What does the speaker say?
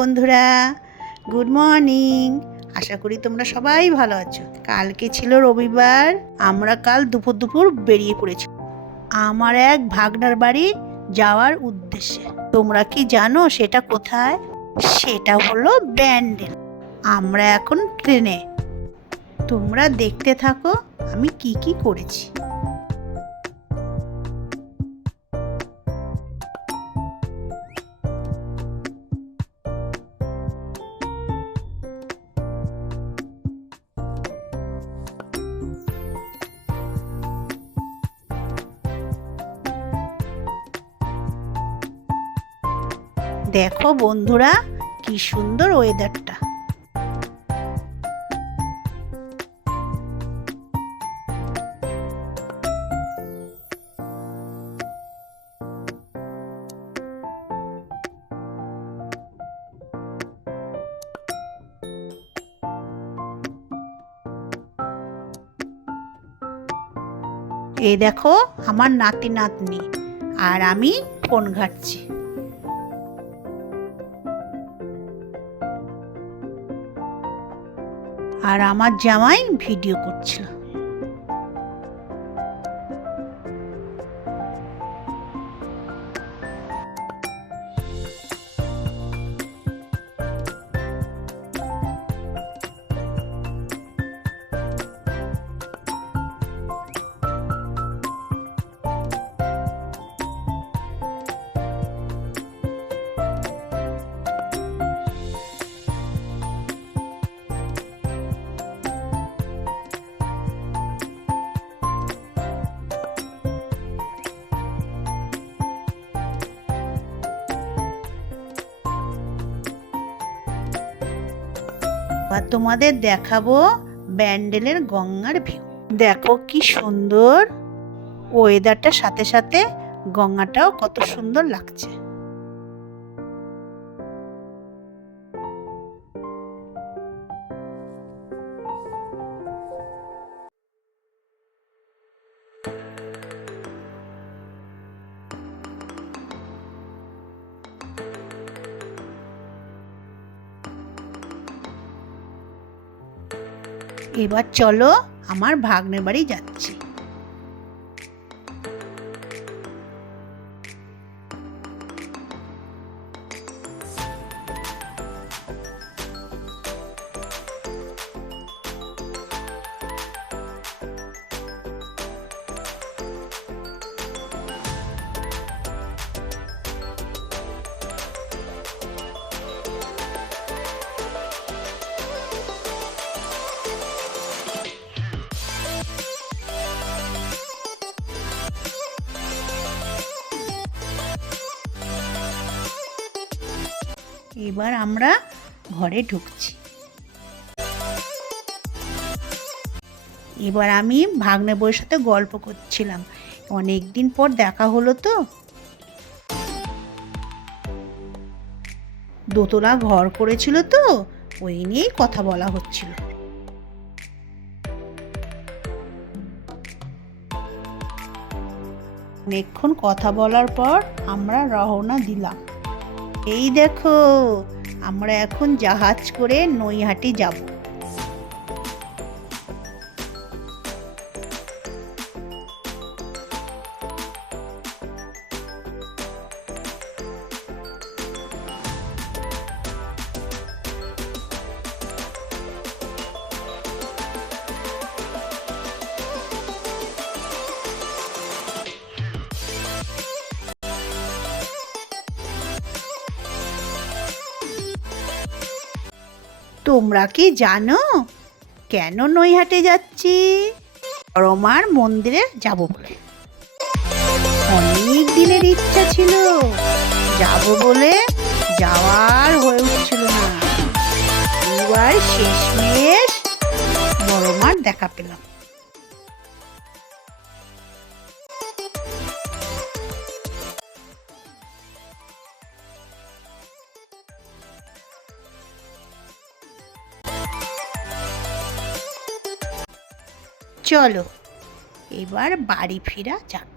বন্ধুরা, good morning. আশা করি তোমরা সবাই ভালো আছো। কালকে ছিল রবিবার, আমরা কাল দুপুর বেরিয়ে পড়েছি আমার এক ভাগনার বাড়ি যাওয়ার উদ্দেশ্যে। তোমরা কি জানো সেটা কোথায়? সেটা হলো ব্যান্ডেল। আমরা এখন ট্রেনে। তোমরা দেখতে থাকো আমি কি কি করেছি। দেখো বন্ধুরা, কি সুন্দর ওয়েদারটা। এই দেখো আমার নাতি নাতনি আর আমি ফোন ঘাঁটছি। আর আমার জামাই ভিডিও করছিল। আর তোমাদের দেখাবো ব্যান্ডেলের গঙ্গার ভিউ। দেখো কি সুন্দর ওয়েদারটার সাথে সাথে গঙ্গাটাও কত সুন্দর লাগছে। এবার চলো আমার ভাগ্নের বাড়ি যাচ্ছি। এবার আমরা ঘরে ঢুকছি। এবার আমি ভাগ্নে বউয়ের সাথে গল্প করছিলাম, অনেক দিন পর দেখা হলো তো। দোতলা ঘর করেছিল তো, ওই নিয়েই কথা বলা হচ্ছিল। অনেকক্ষণ কথা বলার পর আমরা রওনা দিলাম। এই দেখো আমরা এখন জাহাজ করে নৈহাটি যাব। তোমরা কি জানো কেন নৈহাটে যাচ্ছি? বড়মার মন্দিরে যাব বলে। অনেক দিনের ইচ্ছা ছিল, যাব বলে যাওয়ার হয়ে উঠছিল না। এবার শেষমেশ বড়মার দেখা পেলাম। চলো এবার বাড়ি ফেরা যাক।